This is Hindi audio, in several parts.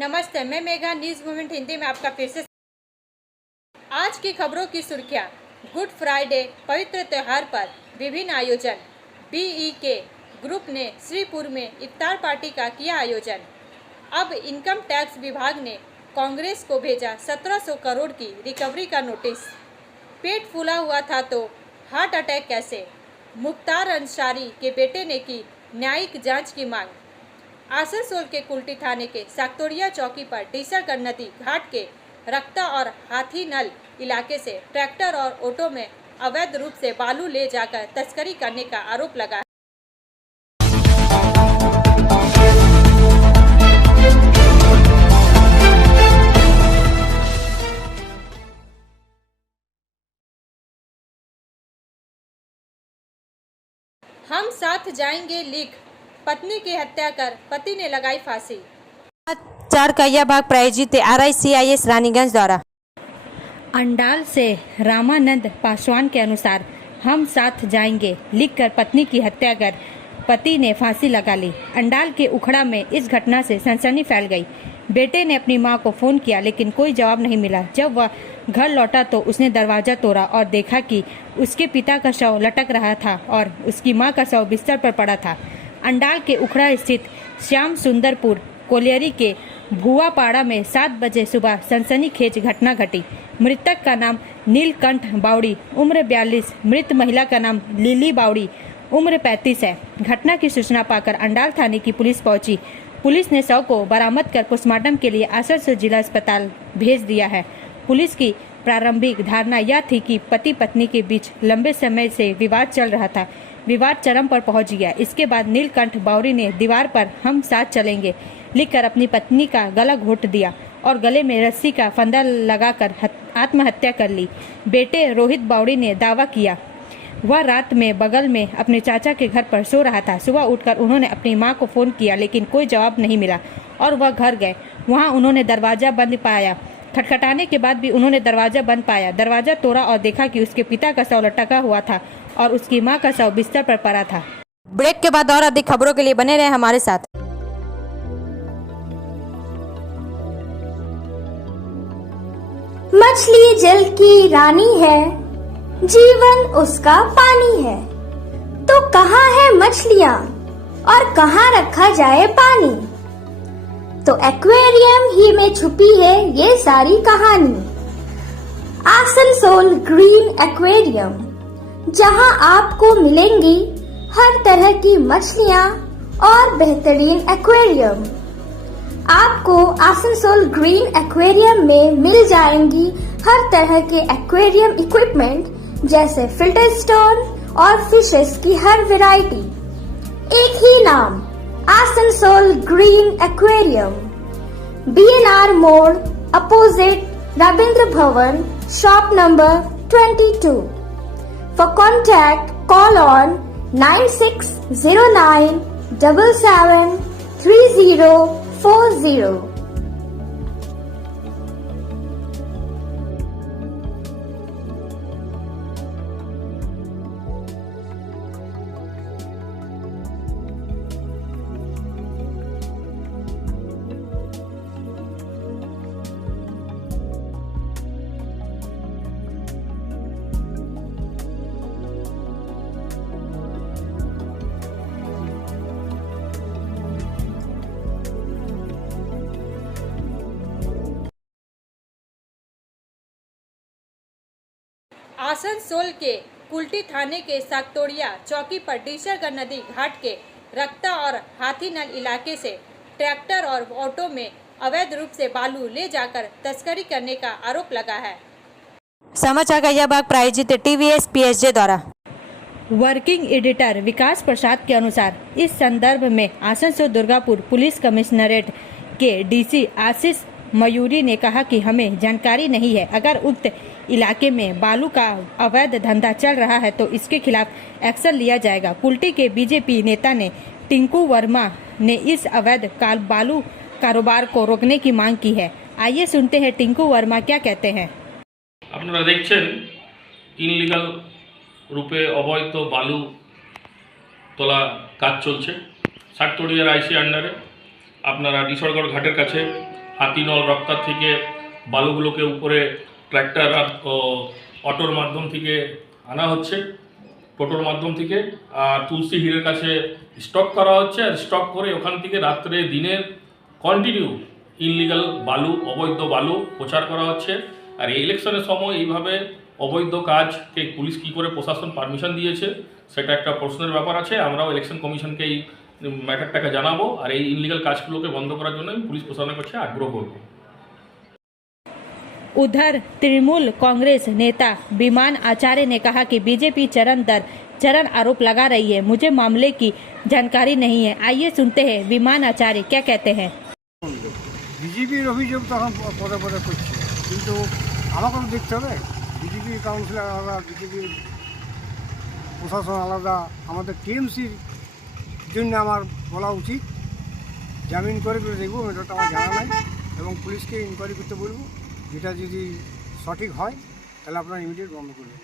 नमस्ते, मैं मेघा, न्यूज़ मूवमेंट हिंदी में आपका फिर से। आज की खबरों की सुर्खियाँ। गुड फ्राइडे पवित्र त्यौहार पर विभिन्न आयोजन। BEK ग्रुप ने श्रीपुर में इफ्तार पार्टी का किया आयोजन। अब इनकम टैक्स विभाग ने कांग्रेस को भेजा 1700 करोड़ की रिकवरी का नोटिस। पेट फूला हुआ था तो हार्ट अटैक कैसे? मुख्तार अंसारी के बेटे ने की न्यायिक जांच की मांग। आसनसोल के कुल्टी थाने के साक्तोड़िया चौकी पर डीसरगढ़ नदी घाट के रक्ता और हाथीनल इलाके से ट्रैक्टर और ऑटो में अवैध रूप से बालू ले जाकर तस्करी करने का आरोप लगा है। हम साथ जाएंगे लीक, पत्नी की हत्या कर पति ने लगाई फांसी। 4 कहिया भाग प्रायोजित RICIS रानीगंज द्वारा। अंडाल से रामानंद पासवान के अनुसार हम साथ जाएंगे लिख कर पत्नी की हत्या कर पति ने फांसी लगा ली। अंडाल के उखड़ा में इस घटना से सनसनी फैल गई। बेटे ने अपनी मां को फोन किया लेकिन कोई जवाब नहीं मिला। जब वह घर लौटा तो उसने दरवाजा तोड़ा और देखा कि उसके पिता का शव लटक रहा था और उसकी मां का शव बिस्तर पर पड़ा था। अंडाल के उखड़ा स्थित श्याम सुंदरपुर कोलियरी के भुआपाड़ा में 7 बजे सुबह सनसनीखेज घटना घटी। मृतक का नाम नीलकंठ बावड़ी, उम्र 42। मृत महिला का नाम लिली बावड़ी, उम्र 35 है। घटना की सूचना पाकर अंडाल थाने की पुलिस पहुंची। पुलिस ने शव को बरामद कर पोस्टमार्टम के लिए आसनसोल जिला अस्पताल भेज दिया है। पुलिस की प्रारंभिक धारणा यह थी कि पति पत्नी के बीच लंबे समय से विवाद चल रहा था। विवाद चरम पर पहुंच गया। इसके बाद नीलकंठ बावड़ी ने दीवार पर हम साथ चलेंगे लिखकर अपनी पत्नी का गला घोट दिया और गले में रस्सी का फंदा लगाकर आत्महत्या कर ली। बेटे रोहित बावड़ी ने दावा किया वह रात में बगल में अपने चाचा के घर पर सो रहा था। सुबह उठकर उन्होंने अपनी मां को फोन किया लेकिन कोई जवाब नहीं मिला और वह घर गए। वहां उन्होंने दरवाजा बंद पाया। खटखटाने के बाद भी उन्होंने दरवाजा बंद पाया। दरवाजा तोड़ा और देखा कि उसके पिता का शव लटका हुआ था और उसकी मां का शव बिस्तर पर पड़ा था। ब्रेक के बाद और अधिक खबरों के लिए बने रहे हमारे साथ। मछली जल की रानी है, जीवन उसका पानी है। तो कहाँ है मछलियाँ और कहाँ रखा जाए पानी? तो एक्वेरियम ही में छुपी है ये सारी कहानी। आसनसोल ग्रीन एक्वेरियम, जहाँ आपको मिलेंगी हर तरह की मछलियाँ और बेहतरीन एक्वेरियम। आपको आसनसोल ग्रीन एक्वेरियम में मिल जाएंगी हर तरह के एक्वेरियम इक्विपमेंट जैसे फिल्टर स्टोन और फिशेस की हर वैरायटी। एक ही नाम, आसनसोल ग्रीन एक्वेरियम। BNR मोड़ opposite Ravindra Bhavan, shop number 22। For contact call on 9609 77 3040। Asansol के कुल्टी थाने के साक्तोड़िया चौकी पर डीसरगढ़ नदी घाट के रक्ता और हाथीनल इलाके से ट्रैक्टर और ऑटो में अवैध रूप से बालू ले जाकर तस्करी करने का आरोप लगा है। समाचार का यह भाग प्रायोजित TVS PSJ द्वारा। वर्किंग एडिटर विकास प्रसाद के अनुसार इस संदर्भ में आसनसोल दुर्गापुर पुलिस कमिश्नरेट के DC आशीष मयूरी ने कहा कि हमें जानकारी नहीं है। अगर उक्त इलाके में बालू का अवैध धंधा चल रहा है तो इसके खिलाफ एक्शन लिया जाएगा। कुल्टी के बीजेपी नेता ने टिंकू वर्मा ने इस अवैध बालू कारोबार को रोकने की मांग की है। आइए सुनते हैं टिंकू वर्मा क्या कहते हैं। আপনারা দেখছেন ইনলিগাল রূপে অবৈধ বালু তোলা কাজ চলছে সাততড়িয়ার আইসি আন্ডারে। আপনারা ডিসরগড় ঘাটের কাছে হাতিনল রপ্তার থেকে বালুগুলোকে উপরে ট্র্যাক্টর আর অটোর মাধ্যম থেকে আনা হচ্ছে, টোটোর মাধ্যম থেকে, আর তুলসী হিলের কাছে স্টক করা হচ্ছে। আর স্টক করে ওখান থেকে রাত্রে দিনের কন্টিনিউ ইনলিগাল বালু, অবৈধ বালু প্রচার করা হচ্ছে। আর এই ইলেকশনের সময় এইভাবে অবৈধ কাজকে পুলিশ কী করে প্রশাসন পারমিশন দিয়েছে সেটা একটা প্রশ্নের ব্যাপার আছে। আমরাও ইলেকশন কমিশনকে এই ম্যাটারটাকে জানাবো, আর এই ইনলিগাল কাজগুলোকে বন্ধ করার জন্য আমি পুলিশ প্রশাসনের কাছে আগ্রহ করবো। उधर तृणमूल कांग्रेस नेता विमान आचार्य ने कहा कि बीजेपी चरण दर चरण आरोप लगा रही है, मुझे मामले की जानकारी नहीं है। आइए सुनते हैं विमान आचार्य क्या कहते हैं। বিজেপির অভিযোগ তখন পদে পদে করছে, কিন্তু আমাকেও দেখতে হবে। বিজেপির কাউন্সিলর আলাদা, বিজেপির প্রশাসন আলাদা। আমাদের টিএমসির জন্য আমার বলা উচিত, জামিন করে দেখবো, এটা আমার জানা নাই, এবং পুলিশকে ইনকোয়ারি করতে বলবো। যেটা যদি সঠিক হয় তাহলে আপনারা ইমিডিয়েট বন্ধ করবেন।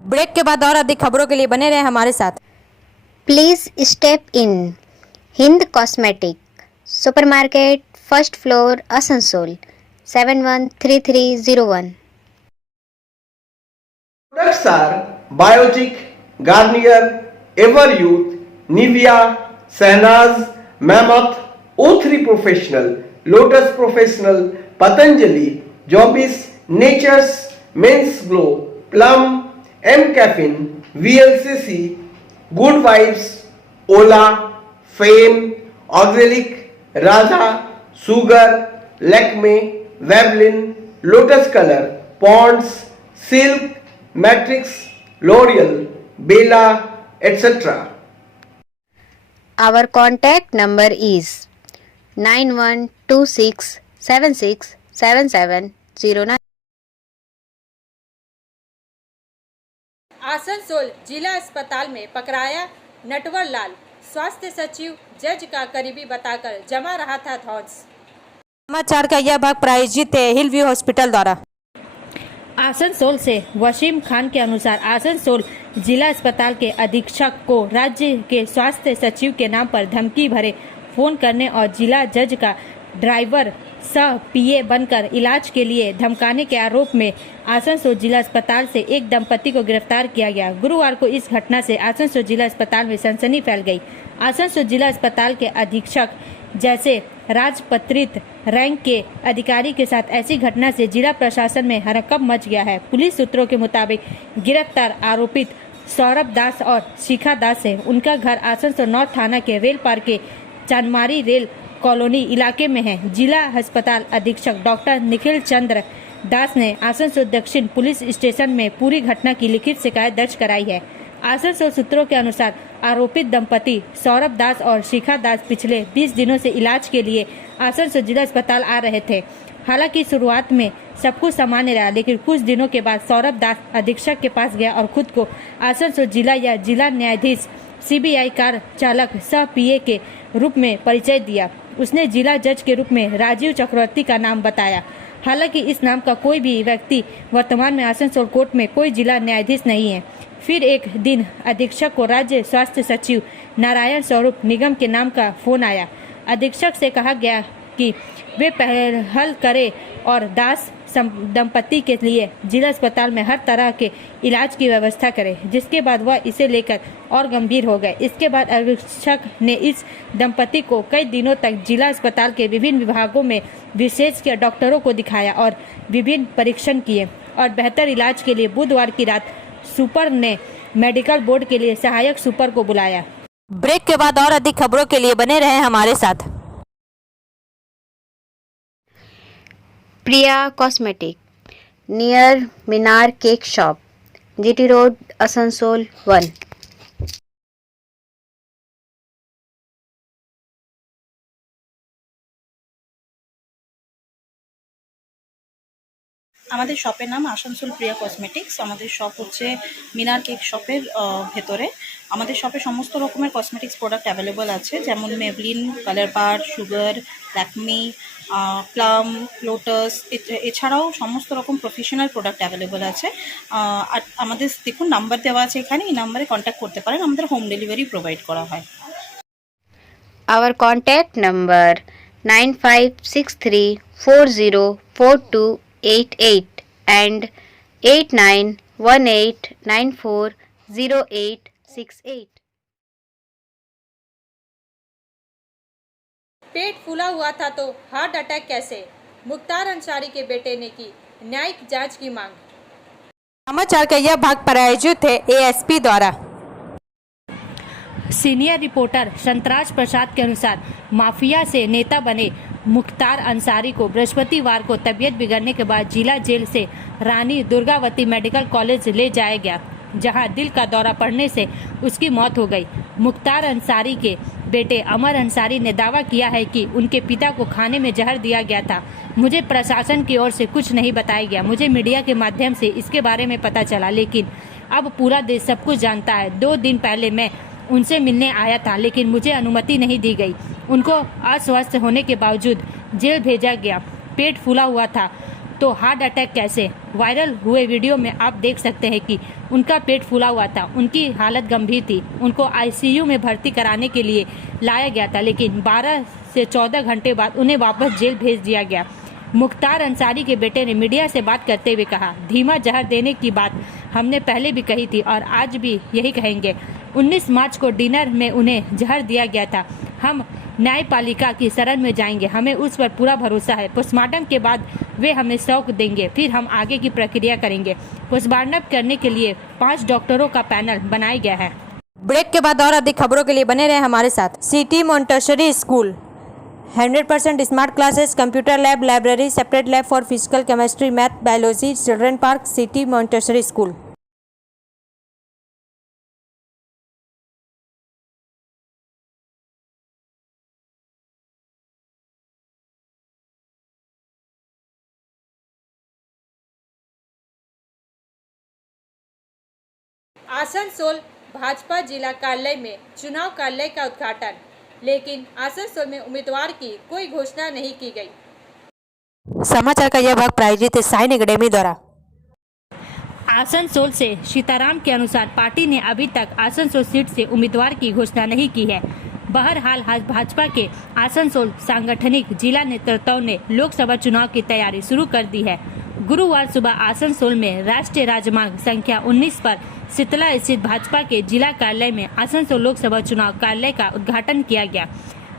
ब्रेक के बाद और अधिक खबरों के लिए बने रहे हमारे साथ। Please step in. Hind Cosmetic, Supermarket, First Floor, Asansol, 713301. Products are Biotic, Garnier, Everyouth, Nivea, Sahnaz, Mammoth, O3 Professional, Lotus Professional, Patanjali, Jobis, Nature's, Men's Glow, Plum, M Caffeine, VLCC, Good Vibes, Ola, Fame, Auxilic, Raza, Sugar, Lakme, Vavlin, Lotus Color, Ponds, Silk, Matrix, L'Oreal, Bella, etc. Our contact number is 9126767709. Asansol जिला अस्पताल में पकड़ाया नटवर लाल, स्वास्थ्य सचिव जज का करीबी बताकर जमा रहा था धौंस। समाचार का यह भाग प्रायोजित है हिल व्यू हॉस्पिटल द्वारा। आसनसोल से वसीम खान के अनुसार आसनसोल जिला अस्पताल के अधीक्षक को राज्य के स्वास्थ्य सचिव के नाम पर धमकी भरे फोन करने और जिला जज का ड्राइवर सह पीए बनकर इलाज के लिए धमकाने के आरोप में आसनसोल जिला अस्पताल से एक दंपति को गिरफ्तार किया गया। गुरुवार को इस घटना से आसनसोल जिला अस्पताल में सनसनी फैल गई। आसनसोल जिला अस्पताल के अधीक्षक जैसे राजपत्रित रैंक के अधिकारी के साथ ऐसी घटना से जिला प्रशासन में हड़कंप मच गया है। पुलिस सूत्रों के मुताबिक गिरफ्तार आरोपित सौरभ दास और शिखा दास है। उनका घर आसनसोल नॉर्थ थाना के रेल पार के चांदमारी रेल कॉलोनी इलाके में है। जिला अस्पताल अधीक्षक डॉक्टर निखिल चंद्र दास ने आसनसोल दक्षिण पुलिस स्टेशन में पूरी घटना की लिखित शिकायत दर्ज कराई है। आसनसोल सूत्रों के अनुसार आरोपित दंपति सौरभ दास और शिखा दास पिछले 20 दिनों से इलाज के लिए आसनसोल जिला अस्पताल आ रहे थे। हालांकि शुरुआत में सब कुछ सामान्य रहा, लेकिन कुछ दिनों के बाद सौरभ दास अधीक्षक के पास गया और खुद को आसनसोल जिला या जिला न्यायाधीश सीबीआई कार चालक सह पीए के रूप में परिचय दिया। उसने जिला जज के रूप में राजीव चक्रवर्ती का नाम बताया। हालांकि इस नाम का कोई भी व्यक्ति वर्तमान में आसनसोल कोर्ट में कोई जिला न्यायाधीश नहीं है। फिर एक दिन अधीक्षक को राज्य स्वास्थ्य सचिव नारायण स्वरूप निगम के नाम का फोन आया। अधीक्षक से कहा गया कि वे पहल करें और दास दंपति के लिए जिला अस्पताल में हर तरह के इलाज की व्यवस्था करें, जिसके बाद वह इसे लेकर और गंभीर हो गए। इसके बाद अधीक्षक ने इस दंपति को कई दिनों तक जिला अस्पताल के विभिन्न विभागों में विशेषज्ञ डॉक्टरों को दिखाया और विभिन्न परीक्षण किए और बेहतर इलाज के लिए बुधवार की रात सुपर ने मेडिकल बोर्ड के लिए सहायक सुपर को बुलाया। ब्रेक के बाद और अधिक खबरों के लिए बने रहे हमारे साथ। Priya Cosmetic, near Minar Cake Shop, GT Road, Asansol 1. আমাদের শপের নাম আসানসোল প্রিয়া কসমেটিক্স। আমাদের শপ হচ্ছে মিনার কেক শপের ভেতরে। আমাদের শপে সমস্ত রকমের কসমেটিক্স প্রোডাক্ট অ্যাভেলেবল আছে, যেমন মেবলিন, কালার বার, সুগার, ল্যাকমি, প্লাম, লোটাস, এছাড়াও সমস্ত রকম প্রফেশনাল প্রোডাক্ট অ্যাভেলেবল আছে। আর আমাদের দেখুন নাম্বার দেওয়া আছে এখানে, এই নাম্বারে কন্ট্যাক্ট করতে পারেন। আমাদের হোম ডেলিভারি প্রোভাইড করা হয়। Our contact number 9563404288 and 8918940868. पेट फूला हुआ था तो हार्ट अटैक कैसे? मुख्तार अंसारी के बेटे ने की न्यायिक जांच की मांग। समाचार का यह भाग प्रायोजित है एएसपी द्वारा। सीनियर रिपोर्टर संतराज प्रसाद के अनुसार माफिया से नेता बने मुख्तार अंसारी को बृहस्पतिवार को तबीयत बिगड़ने के बाद जिला जेल से रानी दुर्गावती मेडिकल कॉलेज ले जाया गया, जहां दिल का दौरा पड़ने से उसकी मौत हो गई। मुख्तार अंसारी के बेटे अमर अंसारी ने दावा किया है कि उनके पिता को खाने में जहर दिया गया था। मुझे प्रशासन की ओर से कुछ नहीं बताया गया। मुझे मीडिया के माध्यम से इसके बारे में पता चला, लेकिन अब पूरा देश सब कुछ जानता है। 2 दिन पहले मैं उनसे मिलने आया था, लेकिन मुझे अनुमति नहीं दी गई। उनको अस्वस्थ होने के बावजूद जेल भेजा गया। पेट फूला हुआ था तो हार्ट अटैक कैसे? वायरल हुए वीडियो में आप देख सकते हैं कि उनका पेट फूला हुआ था। उनकी हालत गंभीर थी। उनको आईसीयू में भर्ती कराने के लिए लाया गया था, लेकिन 12 से 14 घंटे बाद उन्हें वापस जेल भेज दिया गया। मुख्तार अंसारी के बेटे ने मीडिया से बात करते हुए कहा, धीमा जहर देने की बात हमने पहले भी कही थी और आज भी यही कहेंगे। 19 मार्च को डिनर में उन्हें जहर दिया गया था। हम न्यायपालिका की शरण में जाएंगे, हमें उस पर पूरा भरोसा है। पोस्टमार्टम के बाद वे हमें सौंप देंगे, फिर हम आगे की प्रक्रिया करेंगे। पोस्टमार्टम करने के लिए 5 डॉक्टरों का पैनल बनाया गया है। ब्रेक के बाद और अधिक खबरों के लिए बने रहे हमारे साथ। City Montessori school 100% smart classes, computer lab, library, separate lab for physical, chemistry, math, biology, children park, city Montessori school. Asansol Bhajpa जिला कार्यालय में चुनाव कार्यालय का उद्घाटन, लेकिन आसनसोल में उम्मीदवार की कोई घोषणा नहीं की गई। समाचार का यह भाग प्रायोजित है साइन एकेडमी द्वारा। आसनसोल से सीताराम के अनुसार पार्टी ने अभी तक आसनसोल सीट से उम्मीदवार की घोषणा नहीं की है। बहरहाल आज भाजपा के आसनसोल सांगठनिक जिला नेतृत्व ने लोकसभा चुनाव की तैयारी शुरू कर दी है। गुरुवार सुबह आसनसोल में राष्ट्रीय राजमार्ग संख्या 19 पर शीतला स्थित भाजपा के जिला कार्यालय में आसनसोल लोकसभा चुनाव कार्यालय का उद्घाटन किया गया।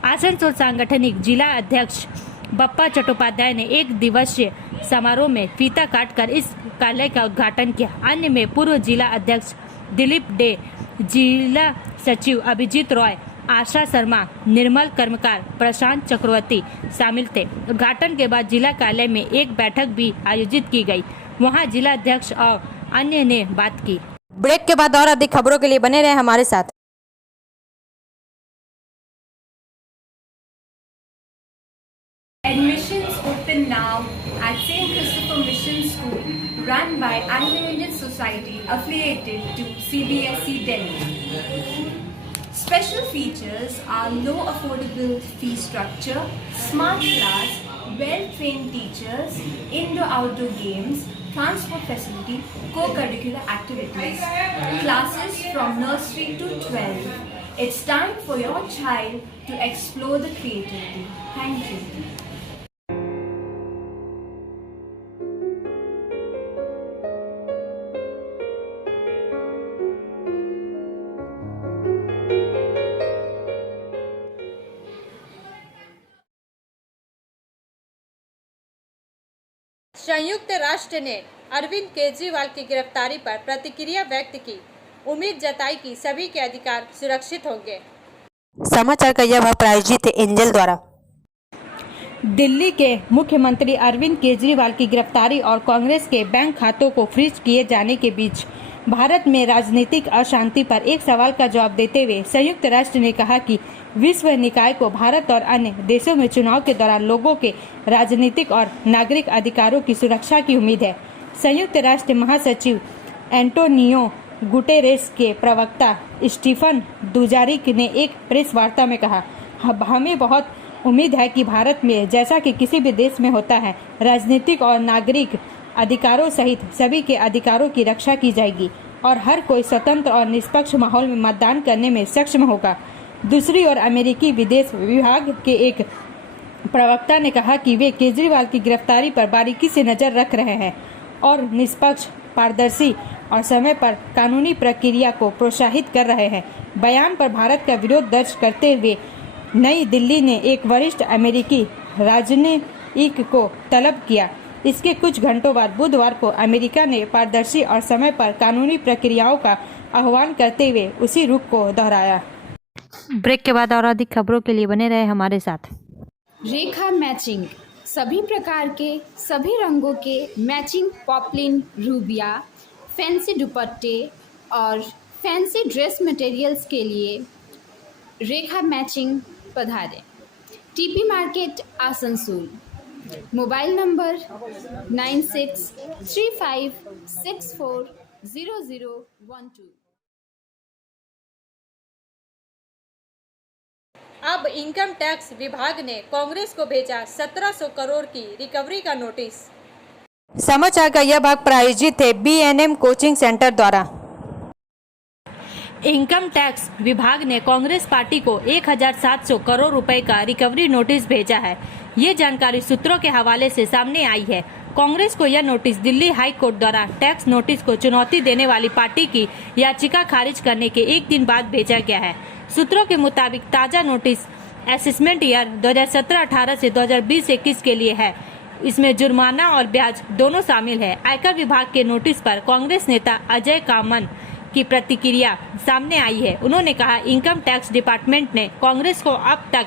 आसनसोल सांगठनिक जिला अध्यक्ष बप्पा चट्टोपाध्याय ने 1 दिवसीय समारोह में फीता काटकर इस कार्यालय का उद्घाटन किया। अन्य में पूर्व जिला अध्यक्ष दिलीप डे, जिला सचिव अभिजीत रॉय, आशा शर्मा, निर्मल कर्मकार, प्रशांत चक्रवर्ती शामिल थे। उद्घाटन के बाद जिला कार्यालय में एक बैठक भी आयोजित की गई। वहां जिला अध्यक्ष और अन्य ने बात की। ब्रेक के बाद और अधिक खबरों के लिए बने रहे हमारे साथ। Admissions open now at St. Christopher Mission School, run by Anglo-Indian Society affiliated to CBSE Delhi. Special features are low affordable fee structure, smart class, well-trained teachers, indoor-outdoor games, transport facility, co-curricular activities, classes from nursery to 12. It's time for your child to explore the creativity. Thank you. संयुक्त राष्ट्र ने अरविंद केजरीवाल की गिरफ्तारी पर प्रतिक्रिया व्यक्त की, उम्मीद जताई कि सभी के अधिकार सुरक्षित होंगे। समाचार का यह भाग प्रायोजित है एंजल द्वारा। दिल्ली के मुख्यमंत्री अरविंद केजरीवाल की गिरफ्तारी और कांग्रेस के बैंक खातों को फ्रीज किए जाने के बीच भारत में राजनीतिक अशांति पर एक सवाल का जवाब देते हुए संयुक्त राष्ट्र ने कहा कि विश्व निकाय को भारत और अन्य देशों में चुनाव के दौरान लोगों के राजनीतिक और नागरिक अधिकारों की सुरक्षा की उम्मीद है। संयुक्त राष्ट्र महासचिव एंटोनियो गुटेरेस के प्रवक्ता स्टीफन दुजारिक ने एक प्रेस वार्ता में कहा, हमें बहुत उम्मीद है कि भारत में जैसा कि किसी भी देश में होता है, राजनीतिक और नागरिक अधिकारों सहित सभी के अधिकारों की रक्षा की जाएगी और हर कोई स्वतंत्र और निष्पक्ष माहौल में मतदान करने में सक्षम होगा। दूसरी ओर अमेरिकी विदेश विभाग के एक प्रवक्ता ने कहा कि वे केजरीवाल की गिरफ्तारी पर बारीकी से नजर रख रहे हैं और निष्पक्ष, पारदर्शी और समय पर कानूनी प्रक्रिया को प्रोत्साहित कर रहे हैं। बयान पर भारत का विरोध दर्ज करते हुए नई दिल्ली ने एक वरिष्ठ अमेरिकी राजनयिक को तलब किया। इसके कुछ घंटों बाद बुधवार को अमेरिका ने पारदर्शी और समय पर कानूनी प्रक्रियाओं का आह्वान करते हुए उसी रुख को दोहराया। ब्रेक के बाद और अधिक खबरों के लिए बने रहे हमारे साथ। रेखा मैचिंग, सभी प्रकार के सभी रंगों के मैचिंग पॉपलिन, रूबिया, फैंसी दुपट्टे और फैंसी ड्रेस मटेरियल्स के लिए रेखा मैचिंग पधारें। TP market, Asansol. Mobile number 9635640012। अब इनकम टैक्स विभाग ने कांग्रेस को भेजा 1700 करोड़ की रिकवरी का नोटिस। समाचार का यह भाग प्रायोजित है BNM कोचिंग सेंटर द्वारा। इनकम टैक्स विभाग ने कांग्रेस पार्टी को 1700 करोड़ रुपए का रिकवरी नोटिस भेजा है। ये जानकारी सूत्रों के हवाले से सामने आई है। कांग्रेस को यह नोटिस दिल्ली हाई कोर्ट द्वारा टैक्स नोटिस को चुनौती देने वाली पार्टी की याचिका खारिज करने के एक दिन बाद भेजा गया है। सूत्रों के मुताबिक ताजा नोटिस असेसमेंट ईयर 2017-18 से 2020-21 के लिए है। इसमें जुर्माना और ब्याज दोनों शामिल है। आयकर विभाग के नोटिस पर कांग्रेस नेता अजय कामन की प्रतिक्रिया सामने आई है। उन्होंने कहा, इनकम टैक्स डिपार्टमेंट ने कांग्रेस को अब तक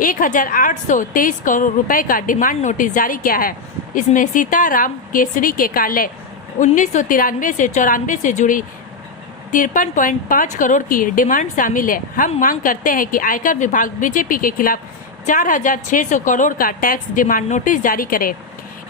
1823 करोड़ रुपए का डिमांड नोटिस जारी किया है। इसमें सीताराम केसरी के कार्यालय 1993 से 94 से जुड़ी 53.5 करोड़ की डिमांड शामिल है। हम मांग करते हैं कि आयकर विभाग बीजेपी के खिलाफ 4600 करोड़ का टैक्स डिमांड नोटिस जारी करे।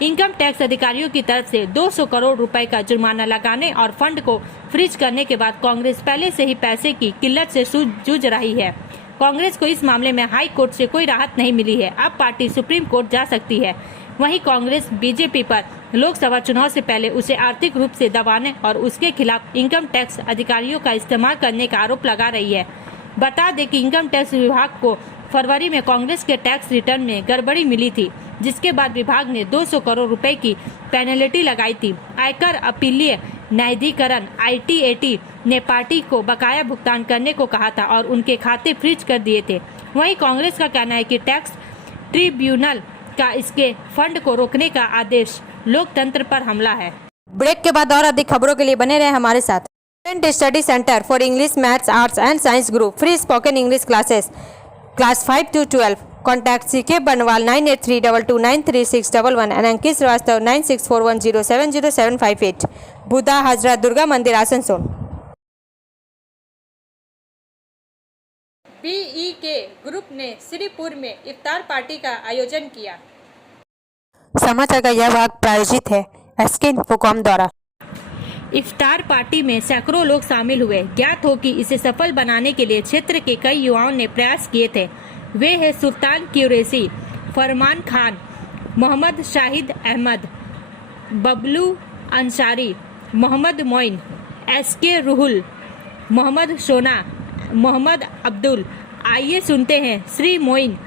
इनकम टैक्स अधिकारियों की तरफ से 200 करोड़ रुपए का जुर्माना लगाने और फंड को फ्रीज करने के बाद कांग्रेस पहले से ही पैसे की किल्लत से जूझ रही है। कांग्रेस को इस मामले में हाई कोर्ट से कोई राहत नहीं मिली है। अब पार्टी सुप्रीम कोर्ट जा सकती है। वहीं कांग्रेस बीजेपी पर लोकसभा चुनाव से पहले उसे आर्थिक रूप से दबाने और उसके खिलाफ इनकम टैक्स अधिकारियों का इस्तेमाल करने का आरोप लगा रही है। बता दें कि इनकम टैक्स विभाग को फरवरी में कांग्रेस के टैक्स रिटर्न में गड़बड़ी मिली थी, जिसके बाद विभाग ने 200 करोड़ रुपए की पेनल्टी लगाई थी। आयकर अपीलीय न्यायाधिकरण ITAT ने पार्टी को बकाया भुगतान करने को कहा था और उनके खाते फ्रीज कर दिए थे। वहीं कांग्रेस का कहना है कि टैक्स ट्रिब्यूनल का इसके फंड को रोकने का आदेश लोकतंत्र पर हमला है। ब्रेक के बाद और अधिक खबरों के लिए बने रहे हमारे साथ। Study centre for English, maths, arts and science group free spoken English classes class 5 to 12। Contact CK बनवाल 9832293611 एंड अंकित श्रीवास्तव 9641070758। बुधा हाजरा दुर्गा मंदिर, आसनसोल। BEK ग्रुप ने श्रीपुर में इफ्तार पार्टी का आयोजन किया। समाचार का यह भाग प्रायोजित है SK इन्फोकॉम द्वारा। इफ्तार पार्टी में सैकड़ों लोग शामिल हुए। ज्ञात हो कि इसे सफल बनाने के लिए क्षेत्र के कई युवाओं ने प्रयास किए थे। वे हैं सुल्तान कुरैशी, फरमान खान, मोहम्मद शाहिद अहमद, बबलू अंसारी, मोहम्मद मोइन, SK रूहुल, मोहम्मद सोना, मोहम्मद अब्दुल। आइए सुनते हैं श्री मोइन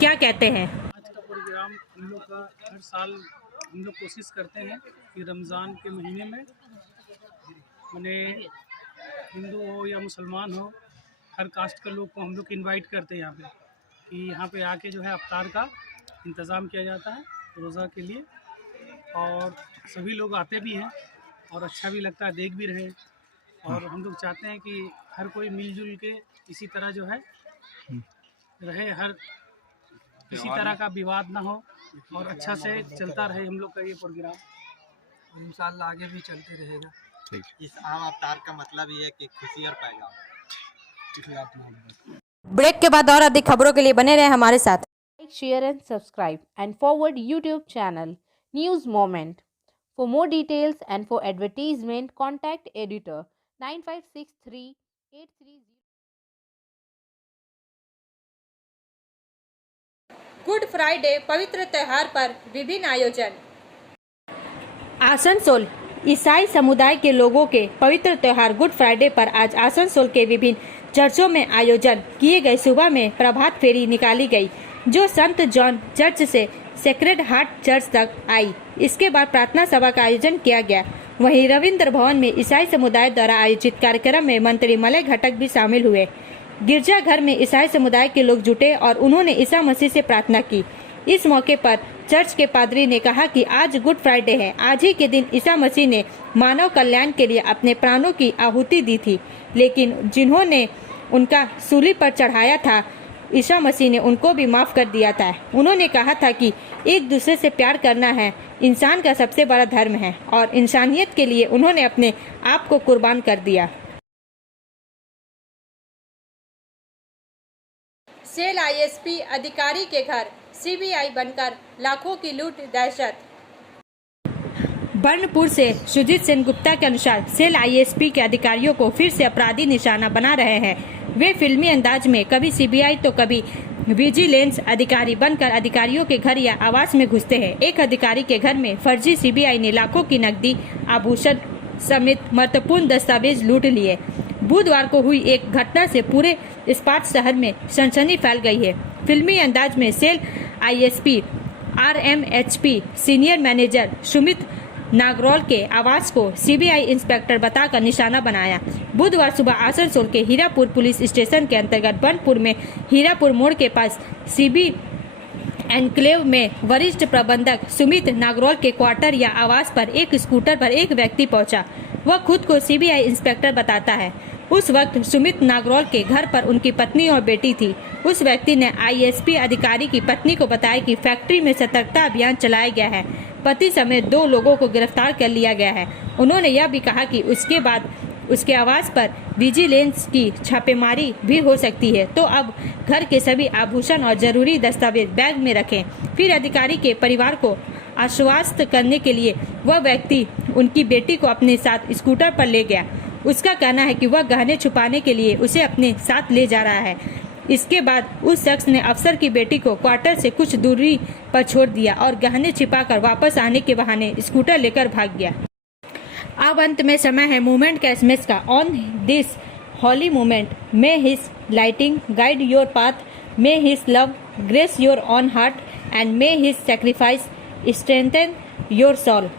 क्या कहते हैं। आज का प्रोग्राम हम लोग का हर साल हम लोग कोशिश करते हैं कि रमज़ान के महीने में मैंने हिंदू हो या मुसलमान हो, हर कास्ट के लोग को हम लोग इनवाइट करते हैं यहाँ पे कि यहाँ पे आके जो है अफ्तार का इंतज़ाम किया जाता है रोज़ा के लिए, और सभी लोग आते भी हैं और अच्छा भी लगता है, देख भी रहे हैं। और हम लोग चाहते हैं कि हर कोई मिलजुल के इसी तरह जो है रहे, हर किसी तरह का विवाद ना हो और अच्छा से चलता रहे हम लोग का ये प्रोग्राम। इंशाल्लाह आगे भी चलते रहेगा। इस आम अवतार का मतलब ये है कि खुशी और पैगाम। ब्रेक के बाद और अधिक खबरों के लिए बने रहे हमारे साथ। Like, share and subscribe and forward YouTube channel news moment. For more details and for advertisement contact editor 956383। Good Friday पवित्र त्योहार पर विभिन्न आयोजन। आसनसोल ईसाई समुदाय के लोगों के पवित्र त्योहार गुड फ्राइडे पर आज आसनसोल के विभिन्न चर्चों में आयोजन किए गए। सुबह में प्रभात फेरी निकाली गई। जो संत जॉन चर्च से सेक्रेड हार्ट चर्च तक आई। इसके बाद प्रार्थना सभा का आयोजन किया गया। वहीं रविंद्र भवन में ईसाई समुदाय द्वारा आयोजित कार्यक्रम में मंत्री मलय घटक भी शामिल हुए। गिरजाघर में ईसाई समुदाय के लोग जुटे और उन्होंने ईसा मसीह से प्रार्थना की। इस मौके पर चर्च के पादरी ने कहा कि आज गुड फ्राइडे है। आज ही के दिन ईसा मसीह ने मानव कल्याण के लिए अपने प्राणों की आहुति दी थी, लेकिन जिन्होंने उनका सूली पर चढ़ाया था, ईसा मसीह ने उनको भी माफ कर दिया था। उन्होंने कहा था कि एक दूसरे से प्यार करना है इंसान का सबसे बड़ा धर्म है और इंसानियत के लिए उन्होंने अपने आप को कुर्बान कर दिया। सेल आईएसपी अधिकारी के घर सीबीआई बनकर लाखों की लूट दहशत। बर्नपुर से सुजीत सेन गुप्ता के अनुसार सेल आईएसपी के अधिकारियों को फिर से अपराधी निशाना बना रहे हैं। वे फिल्मी अंदाज में कभी सीबीआई तो कभी विजिलेंस अधिकारी बनकर अधिकारियों के घर या आवास में घुसते हैं। एक अधिकारी के घर में फर्जी सीबीआई ने लाखों की नकदी, आभूषण समेत महत्वपूर्ण दस्तावेज लूट लिए। बुधवार को हुई एक घटना से पूरे इस्पात शहर में सनसनी फैल गई है। फिल्मी अंदाज में SAIL ISP RMHP senior manager Sumit Nagraul के आवास को सीबीआई इंस्पेक्टर बताकर निशाना बनाया। बुधवार सुबह आसनसोल के हीरापुर पुलिस स्टेशन के अंतर्गत बनपुर में हीरापुर मोड़ के पास सीबी एनक्लेव में वरिष्ठ प्रबंधक सुमित नागरौल के क्वार्टर या आवास पर एक स्कूटर पर एक व्यक्ति पहुंचा। वह खुद को सीबीआई इंस्पेक्टर बताता है। उस वक्त सुमित नागरौल के घर पर उनकी पत्नी और बेटी थी। उस व्यक्ति ने आईएसपी अधिकारी की पत्नी को बताया कि फैक्ट्री में सतर्कता अभियान चलाया गया है। पति समेत 2 लोगों को गिरफ्तार कर लिया गया है। उन्होंने यह भी कहा कि उसके बाद उसके आवास पर विजिलेंस की छापेमारी भी हो सकती है, तो अब घर के सभी आभूषण और जरूरी दस्तावेज बैग में रखें। फिर अधिकारी के परिवार को आश्वस्त करने के लिए वह व्यक्ति उनकी बेटी को अपने साथ स्कूटर पर ले गया। उसका कहना है कि वह गहने छुपाने के लिए उसे अपने साथ ले जा रहा है। इसके बाद उस शख्स ने अफसर की बेटी को क्वार्टर से कुछ दूरी पर छोड़ दिया और गहने छिपाकर वापस आने के बहाने स्कूटर लेकर भाग गया। अब अंत में समय है मूवमेंट का एसएमएस का। On this holy movement may his lighting guide your path, may his love grace your own heart and may his sacrifice strengthen your soul.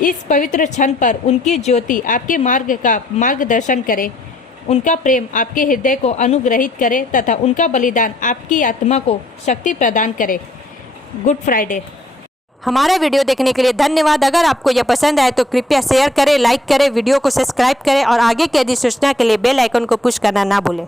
इस पवित्र क्षण पर उनकी ज्योति आपके मार्ग का मार्गदर्शन करे, उनका प्रेम आपके हृदय को अनुग्रहित करे तथा उनका बलिदान आपकी आत्मा को शक्ति प्रदान करे। Good Friday. हमारा वीडियो देखने के लिए धन्यवाद। अगर आपको यह पसंद आए तो कृपया शेयर करें, लाइक करें, वीडियो को सब्सक्राइब करें और आगे की अधिसूचना के लिए बेल आइकन को पुश करना ना भूलें।